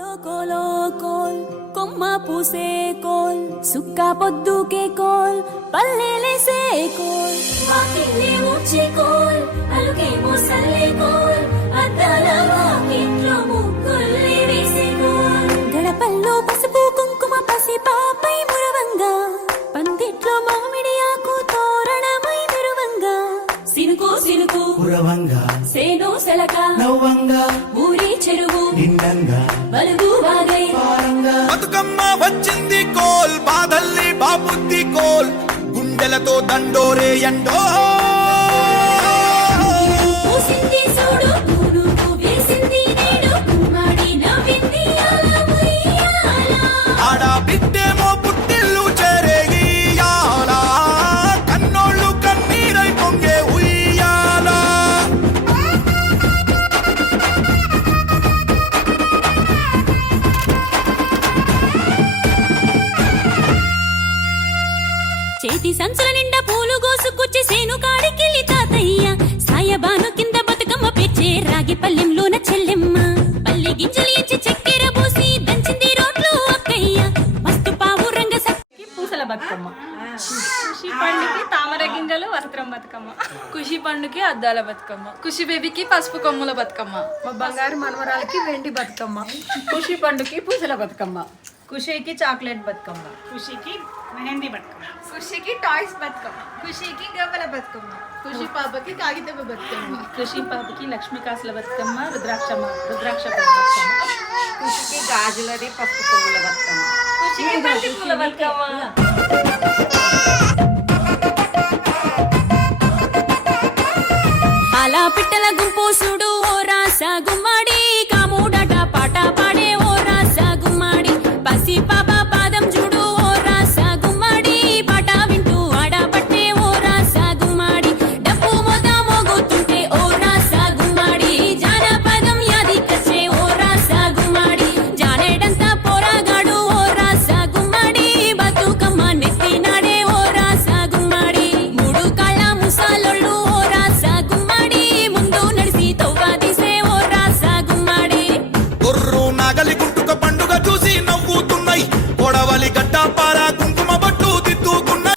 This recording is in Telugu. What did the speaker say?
కోలో కోల్ కొమ్మ పూసే కోల్ సుక్క పొద్దుకే కోల్ పల్లెలేసే కోల్ వాకిలి ఊడ్చే కోల్ అలుకేమో సల్లే కోల్ అద్దాల వాకిట్లో ముగ్గుల్ని వేసే కోల్ గడపల్లో పసుపు కుంకుమ పసి పాపై మురవంగా పందిట్లో మామిడి ఆకు తోరణమై మెరువంగా సినుకు సినుకు పురవంగా సేను సెలక నవ్వంగా ఊరి చెరువు నిండంగా బలుగు వాగై పారంగా బతుకమ్మ వచ్చింది కోల్ బాధల్ని బాబుద్ది కోల్ గుండెలతో దండోరే ఎండో పూసింది చూడు పూనుకు వేసింది నేడు కుమ్మాడి నవ్వింది అలా ఉయ్యాల. ఆడ బిడ్డేమో పుట్టిల్లు చేరేగియాల కన్నోళ్ళు కన్నీరై పొంగే ఉయ్యాల చేతి సంచుల నిండా పూలు గోసుకొచ్చి సేను కాడికెళ్ళి తాతయ్య సాయబాను కింద బతుకమ్మ పెచ్చే రాగి పల్లెంలోన చెల్లెమ్మ పల్లె గింజలు ఇచ్చి చక్కెర పూసి దంచింది రోడ్లు అక్కయ్య మస్తు పావు రంగ పూసల బతుకమ్మ, ఖుషి పండుకి తామర గింజలు వస్త్రం బతుకమ్మ, ఖుషి పండుకి అద్దాల బతుకమ్మ, ఖుషి బేబీకి పసుపు కొమ్ముల బతుకమ్మ, మా బంగారు మనవరాలకి వెండి బతుకమ్మ, ఖుషి పండుకి పూసల బతుకమ్మ, ఖుషీకి చాక్లెట్ బతుకమ్మ, ఖుషికి మెహందీ బతుకమ్మ, ఖుషీకి టాయ్స్ బతుకమ్మ, ఖుషీకి గవ్వల బతుకమ్మ, ఖుషి పాపకి కాగితపు బతుకమ్మ, ఖుషి పాపకి లక్ష్మీ కాసుల బతుకమ్మ, రుద్రాక్ష బతుకమ్మ, ఖుషికి గాజులది పసుపు పువ్వుల బతుకమ్మ, ఖుషికి బంతి పూల బతుకమ్మ. అలా పిట్టల గుంపు చూడు ఓ